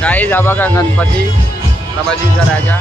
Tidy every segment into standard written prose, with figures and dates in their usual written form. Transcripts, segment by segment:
Guys हा बघा गणपती प्रभाजीचा राजा.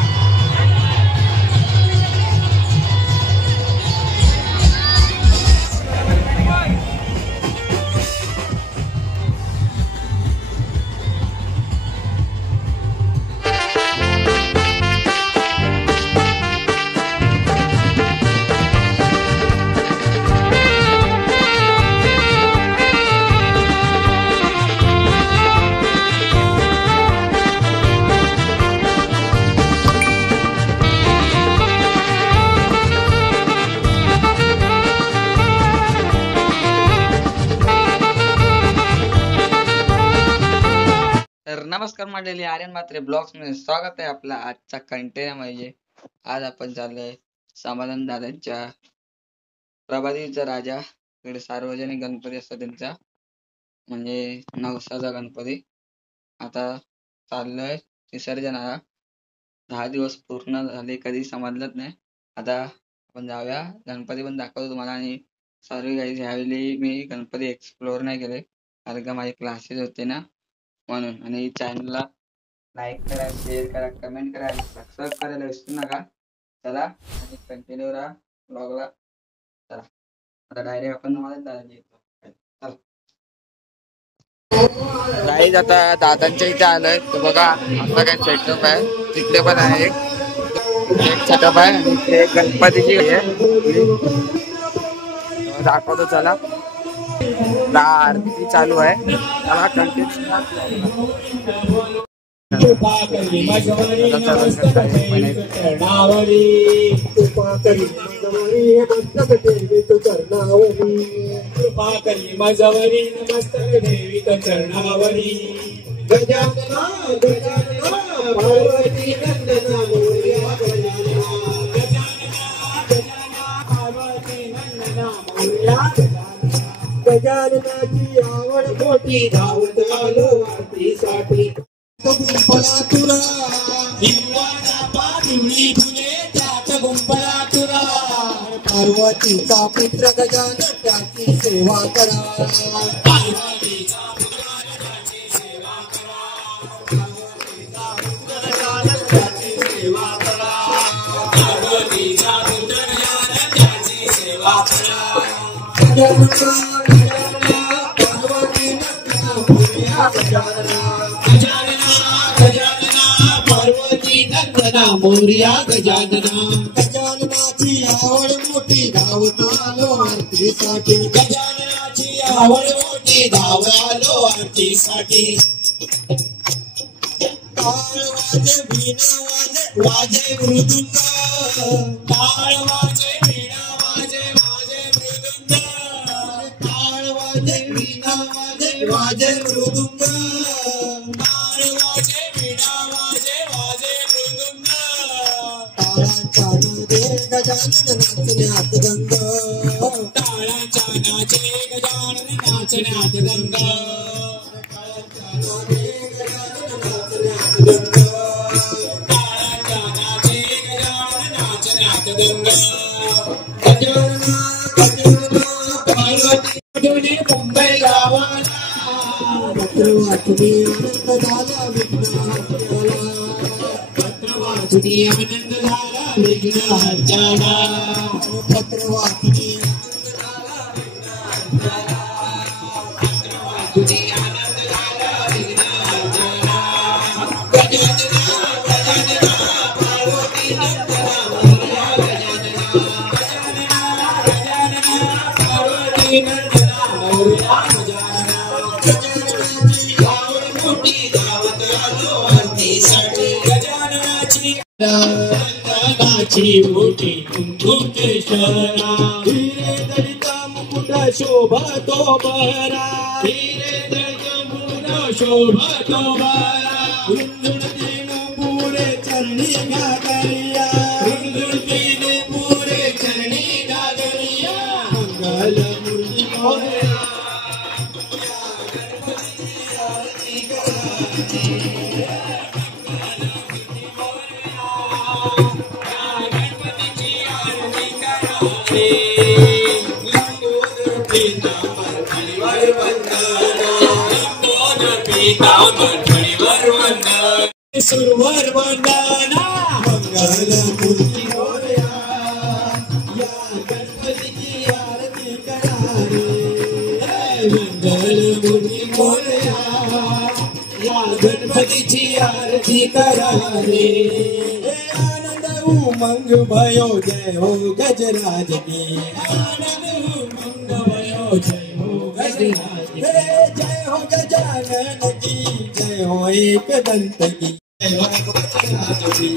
तर नमस्कार मंडळी, आर्यन म्हात्रे ब्लॉग्स मध्ये स्वागत आहे आपला आजचा कंटेंट. म्हणजे आज आपण चाललोय समाधान दादांच्या प्रभादेवीचा राजा इकडे सार्वजनिक गणपती असतो त्यांचा, म्हणजे नवसाचा गणपती. आता चाललोय विसर्जनाला. 10 दिवस पूर्ण झाले, कधी समजलंच नाही. आता आपण जाऊया, गणपती पण दाखवतो तुम्हाला. आणि सॉरी गाईज, ह्यावेळी मी गणपती एक्सप्लोअर नाही केले कारण का माझे क्लासेस होते ना, म्हणून. आणि चॅनलला लाईक करा, शेअर करा, कमेंट करा आणि सबस्क्राईब करायला विसरू नका. चला आणि कंटिन्यू राहा ब्लॉगला. चला आता डायरेक्ट आपण गाईज आता दादांच्या इथे आलोय. तर बघा आपला काय सेटअप आहे, तिकडे पण आहे एक सेटअप आहे आणि इकडे एक गणपतीची आहे दाखवतो. चला आरती चालू आहे. चला कंटिन्यू. गजानना गजानना पार्वती नंदना मोरया गजाननाची आवड मोठी, धावत आलो आरतीसाठी. गुंपला तुरा हिरवाचा पाडुळी फुले, त्यात गुंपला तुरा. पार्वतीचा पुत्र गजानन त्याची सेवा करा. पार्वतीचा पुत्र त्याची सेवा करा. पार्वतीचा पुत्र गजानन त्याची सेवा करा. पार्वतीचा पुत्र गजानन त्याची सेवा करा. गजानना पार्वती नंदना मोरया गजानना. पार्वती नंदना मोरया गजानना. गजाननाची आवड मोठी, धावत आलो आरतीसाठी. गजाननाची आवड मोठी, धावत आलो आरतीसाठी. टाळ वाजे वीणा वाजे वाजे मृदुंग. टाळ वाजे वीणा वाजे वाजे मृदुंग. टाळ वाजे वीणा वाजे वाजे मृदुंग. टाळ वाजे वीणा वाजे वाजे मृदुंग. टाळांच्या नादे गजानन नाचण्यात गंग. टाळांच्या नाचे गजानन नाचण्यात गंग. टाळांच्या नादे गजानन नाचण्यात गंग. टाळांच्या नाचे गजानन नाचण्यात गंग. गजानना गजानना पार्वती तुझे मुंबई गावाला. पत्र वाचून आनंद झाला विघ्न हरला. पत्र वाचून आनंद झाला विघ्न हरला. पत्र वाचून आनंद झाला विघ्न हरला. पत्र वाचून आनंद झाला विघ्न हरला. गजानना गजानना पार्वती नंदना मोरया गजानना. गजानना गजानना पार्वती नंदना मोरया गजानना. गजाननाची आवड मोठी, धावत आलो आरतीसाठी. गजाननाची नंदनाची मोठी कुंकुटेश्वरा. हिरे दलिता मुकुट शोभा तो बहरा. हिरे दलिता मुकुट शोभा तो बहरा. रुंदुळतीन पुरे चरणी घागरिया. रुंदुळतीन पुरे चरणी घागरिया. मंगल मूर्ती मोरया. पीतांबर फळीवर सुरवर वंदना मंगल मूर्ती मोरया या गणपतीची आरती करा रे मंगल मूर्ती मोरया या गणपतीची आरती करा रे आनंद उमंग भयो जय हो गजराज की आनंद उमंग भयो जय हो गजराज की जय हो गजानन की जय हो एक दंत की जय हो गजराज की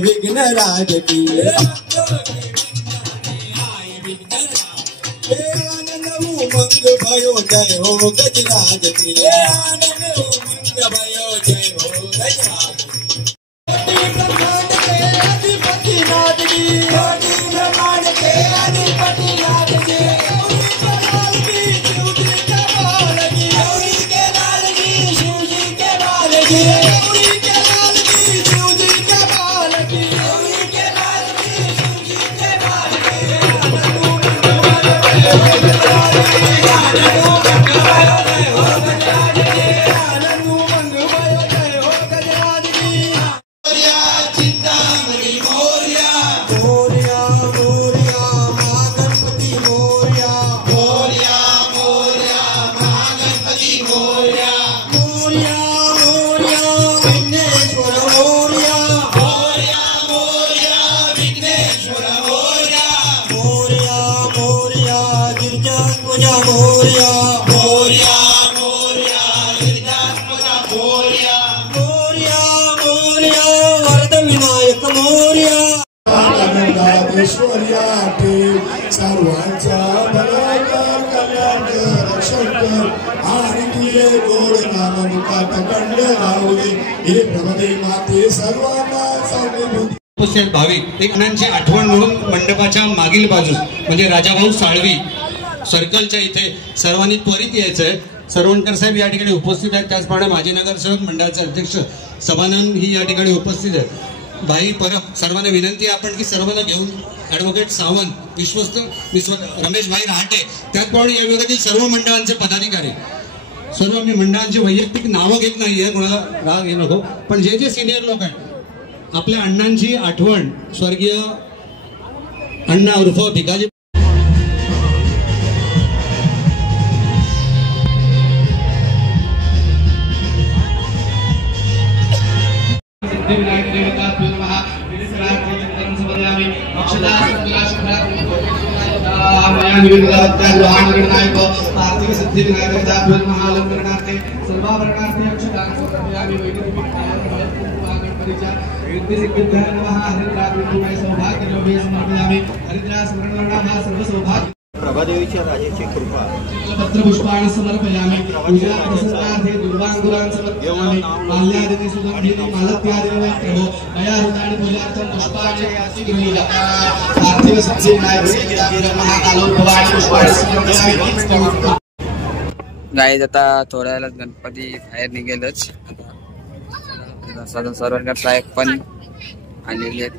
विघ्न राज की आनंद उमंग भयो जय हो गजराज की आनंद उमंग भयो जय हो गजराज अधिपति नाथ की ब्रह्मांड के अधिपति नाथ की सर्वांचा भलाकर कल्याण रक्षण कर आणि तुझे गोड नाम मुखात कंड राहू दे हे प्रभदे माते सर्वांना सावली उपस्थित भाविक एक अण्णांची आठवण म्हणून मंडपाच्या मागील बाजूस म्हणजे राजाभाऊ साळवी सर्कलच्या इथे सर्वांनी त्वरित यायचंय. सरवणकर साहेब या ठिकाणी उपस्थित आहेत, त्याचप्रमाणे माजी नगरसेवक मंडळाचे अध्यक्ष सभानंद ही या ठिकाणी उपस्थित आहेत. भाई परब सर्वांना विनंती आहे आपण की सर्वांना घेऊन ॲडव्होकेट सावंत विश्वस्त रमेश भाई रहाटे त्याचप्रमाणे या विभागातील सर्व मंडळांचे पदाधिकारी सर्व मी मंडळांची वैयक्तिक नावं घेत नाहीये, कोणाला राग घेऊ नको, पण जे जे सिनियर लोक आहेत आपल्या अण्णांची आठवण स्वर्गीय अण्णा उर्फ भिकाजी आर्थिक सिद्धी विनायक महालंकरणार्थे सर्वाभरणार्थे अक्षदान प्रभादेवीच्या राजाची कृपा पत्रपुष्पाणि समर्पयामि पूजा प्रसन्नार्थे दुर्वांकुरान् समर्पयामि माल्यादिति सुगन्धिनि मालत्यादिनि प्रभो मया हृतानि पूजार्थं पुष्पाणि आसिगृहीत आर्थिक सिद्धि विनायक महाकालोद्भवानि पुष्पाणि समर्पयामि. गाईज आता थोड्या वेळात गणपती बाहेर निघेलच. सरवणकर साहेब पण आलेले आहेत.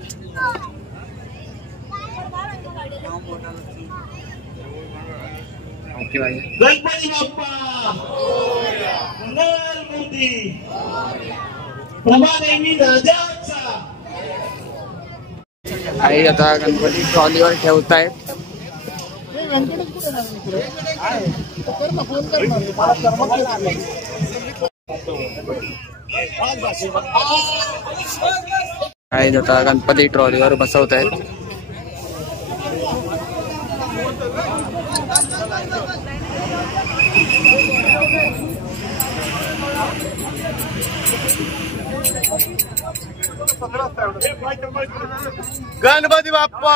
गणपती बाप्पा मंगल मूर्ती प्रभादेवी राजाचा. आई आता गणपती ट्रॉलीवर ठेवतायत. आई आता गणपती ट्रॉलीवर बसवतायत. गणपती बाप्पा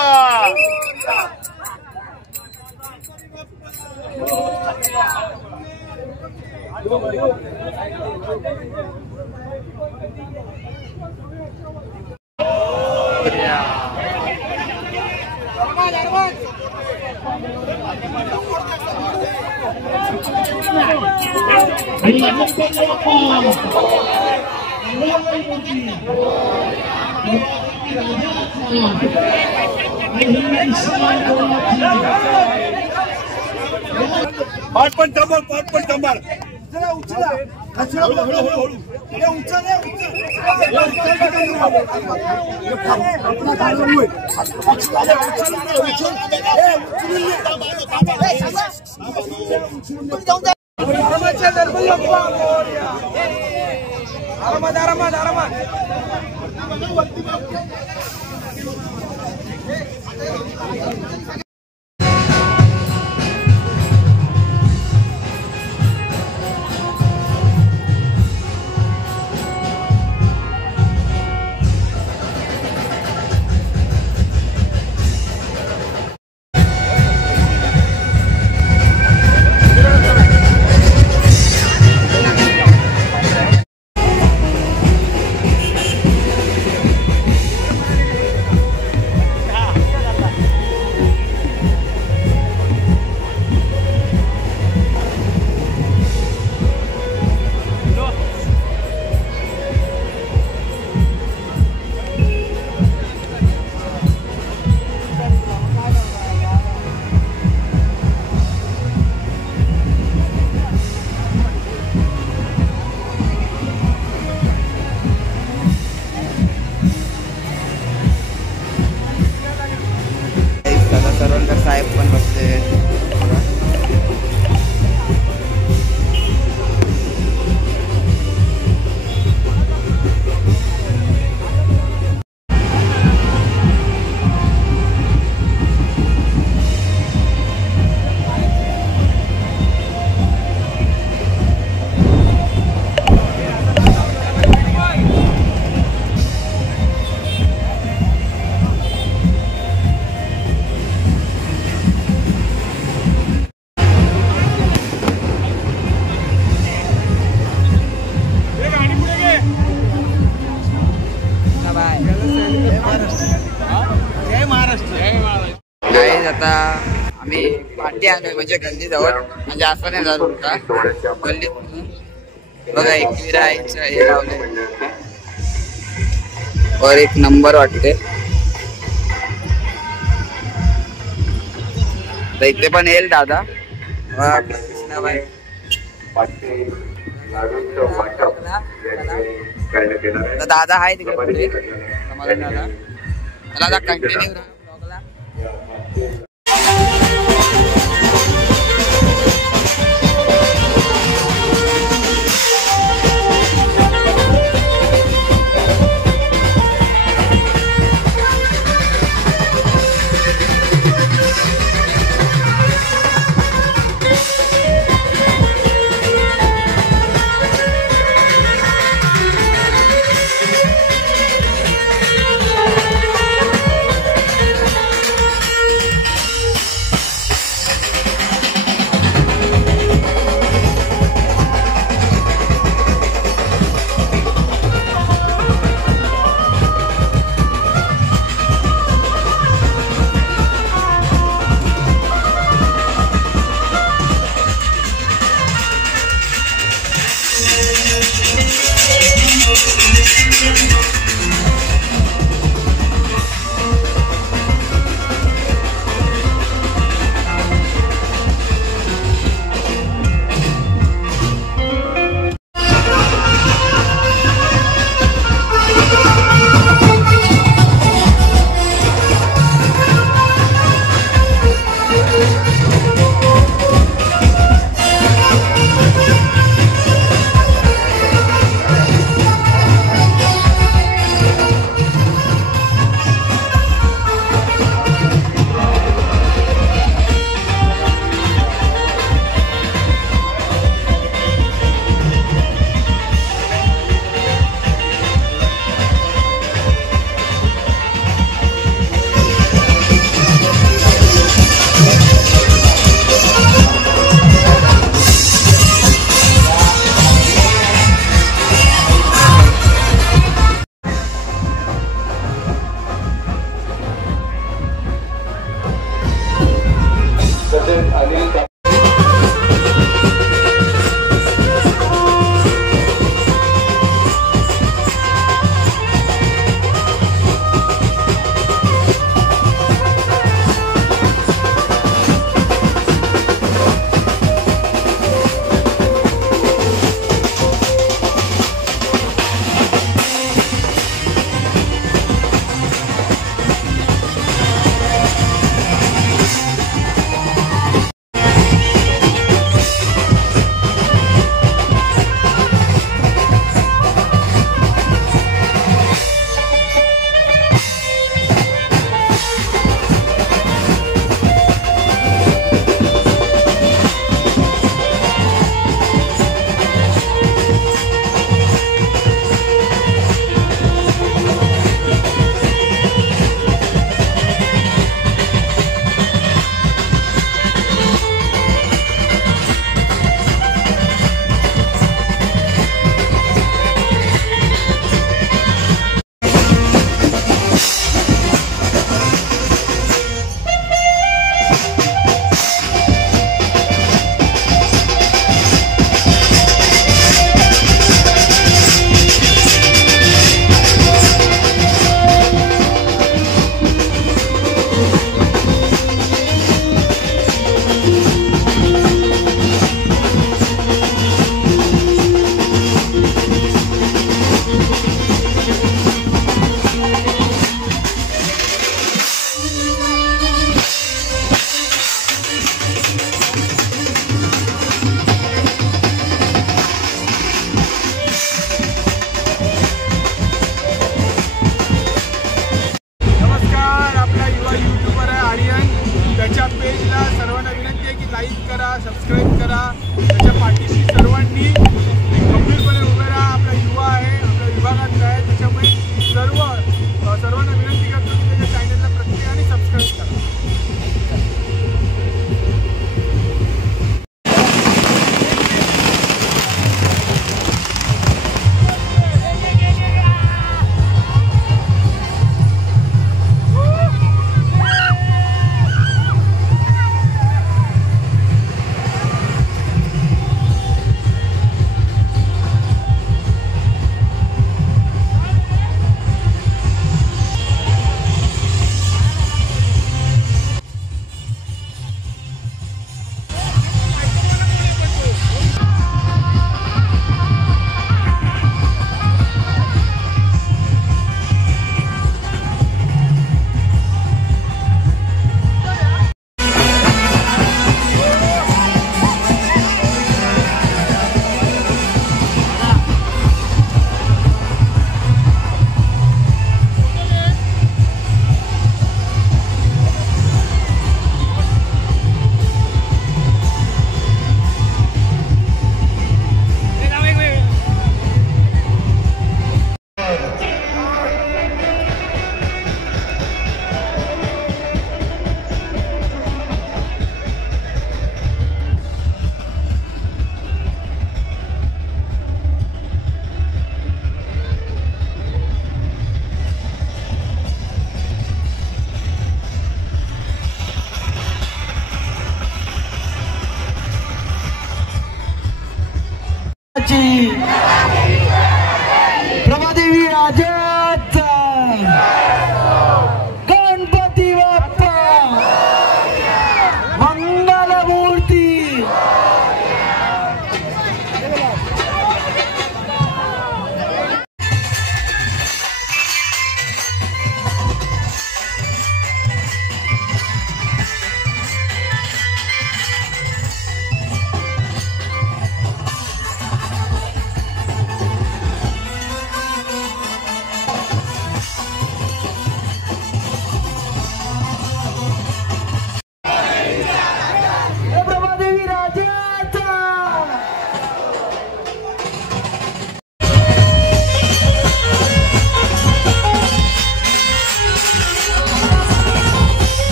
पाटपण टंबर चला उचला हळू हळू हळू हळू हे उचल सरवणकर साहेब पण बसले. आता आम्ही पाठी आलोय म्हणजे गल्ली जवळ म्हणजे असं नाही झालं होता गल्लीत बघा एक विरायचं हे लावले और एक नंबर वाटते तर इथे पण येईल दादा कृष्णाबाई दादा आहे तिकडे पुढे दादा कंटिन्यू ब्लॉगला. महाराजांची, प्रभादेवी राजाचा, गणपती बाप्पा मंगलमूर्ती.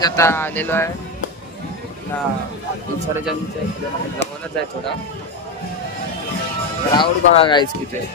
गाईज आता आलेलो आहे विसर्जनच्या इकडे, म्हणजे जवळच आहे थोडा. राऊंड बघा गाईज किती.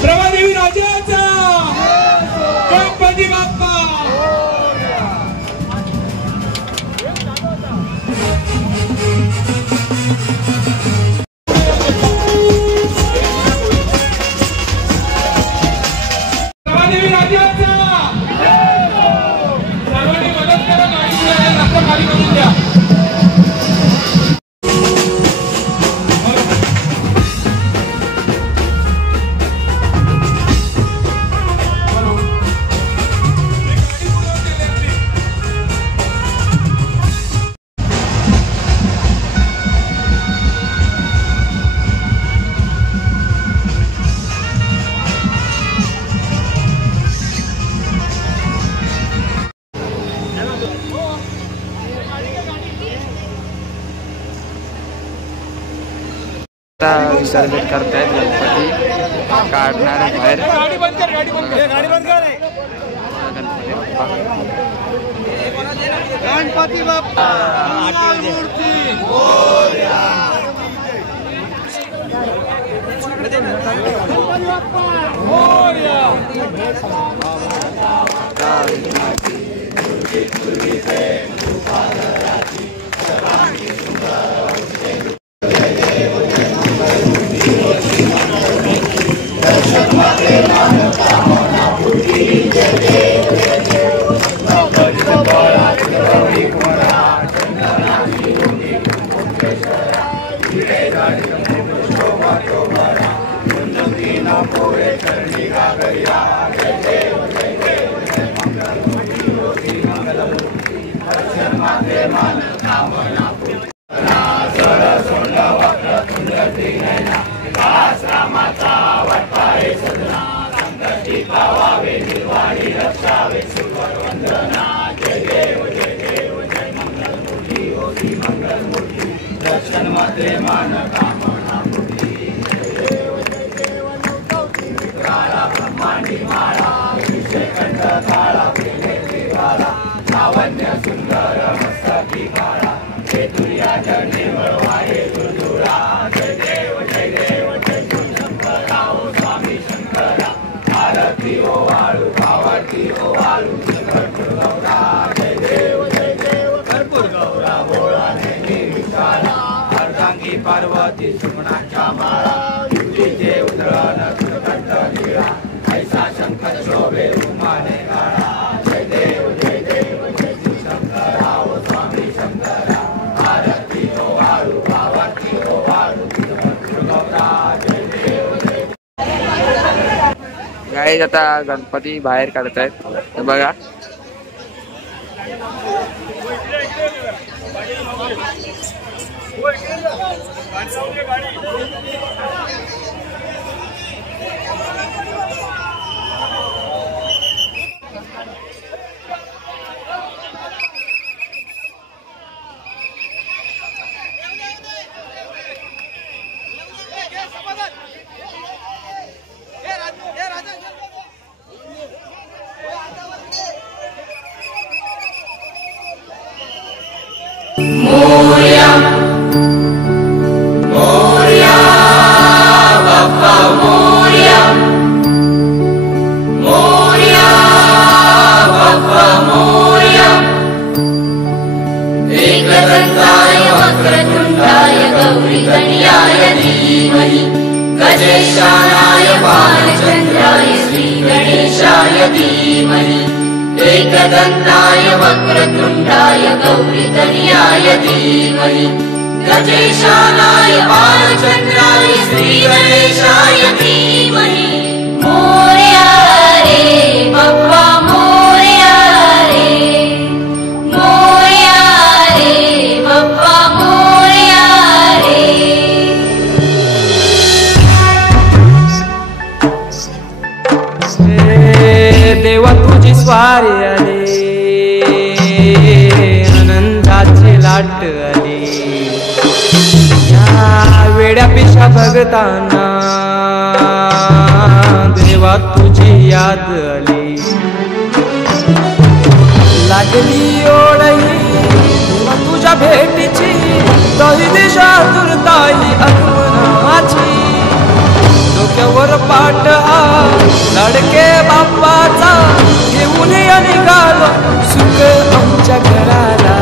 प्रभादेवी राजाचा गणपती बाप्पा. प्रभादेवी राजाचा. सर्वांनी मदत करा, गाडी रस्ता खाली करून द्या. विसर्जन करतायत गणपती, काढणार बाहेर. गाडी बंद कर, गाडी बंद कर, गाडी बंद कर. गणपती बाप्पा. गणपती बाप्पा पार्वती सुमनाच्या माळा तुझे उधळण सुकंठ नीळा ऐसा शंकर शोभे उमाने गाळा. जय देव जय देव जय शंकरा ओ स्वामी शंकरा. आरती ओ वाळू आरती ओ वाळू गौरा. जय देव जय. गाईज आता गणपती बाहेर काढतायत हे बघा. गजेशानाय बालचन्द्राय श्रीगणेशाय धीमहि एकदन्ताय वक्रतुण्डाय गौरीतनयाय धीमहि गजेशानाय बालचन्द्राय श्रीगणेशाय धीमहि मोरया रे बप्पा मोरया रे बप्पा मोरया रे। देवा तुझी स्वारी आली आनंदाची लाट आली या वेड्या पिशा भगतांना देवा तुझी याद आली लागली ओढही तुझ्या भेटीची तरी दिशा दुर्ताई आगमनाची डोक्यावर पाट हा लडके बाप्पाचा घेऊन निघालो सुख आमच्या घराला।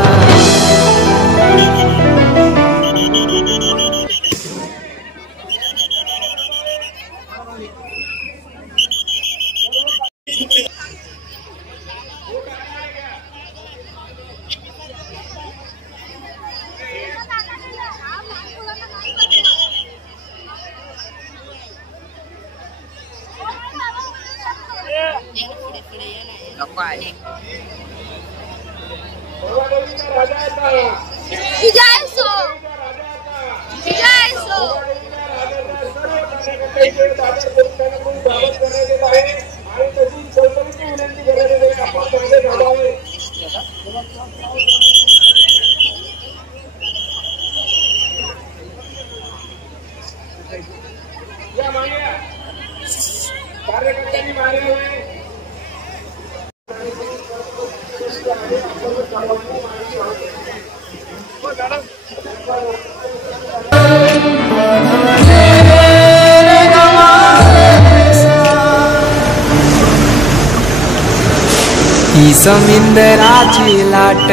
ही समिंदराची लाट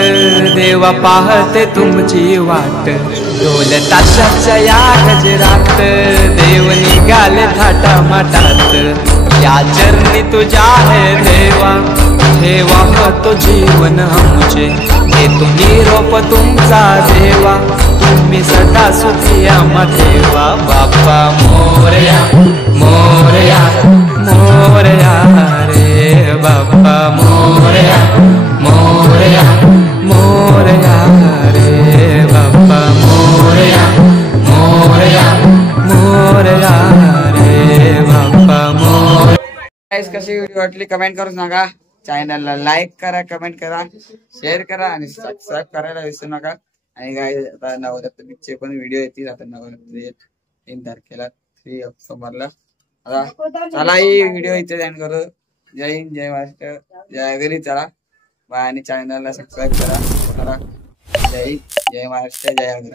देवा पाहते तुमची वाट ढोल ताशाच्या या गजरात देव निघाले थाटा माटात या चरणी तुझ्या है देवा ठेवा तो जीवन आमचे हे तुम्ही रोप तुमचा देवा तुम्ही सदा सुखी आम्हा ठेवा बाप्पा मोरया मोरया मोरया रे बाप्पा मोरया मोरया मोरया रे बाप्पा मोरया मोरया मोरया रे बाप्पा मोरया। गाइस कशी व्हिडिओ वाटली कमेंट करून सांगा, चॅनलला लाईक करा, कमेंट करा, शेअर करा आणि सबस्क्राईब करायला विसरू नका। आणि गाइस आता नवरात्रीचे पण व्हिडिओ येतील, आता नवरात्री 3 तारखेला 3 ऑक्टोबरला। आता चला ही व्हिडिओ इथे एंड करू। जय हिंद, जय महाराष्ट्र, जय घरी चला बाय आणि चॅनलला सबस्क्राईब करा। जय हिंद, जय महाराष्ट्र, जय घरी।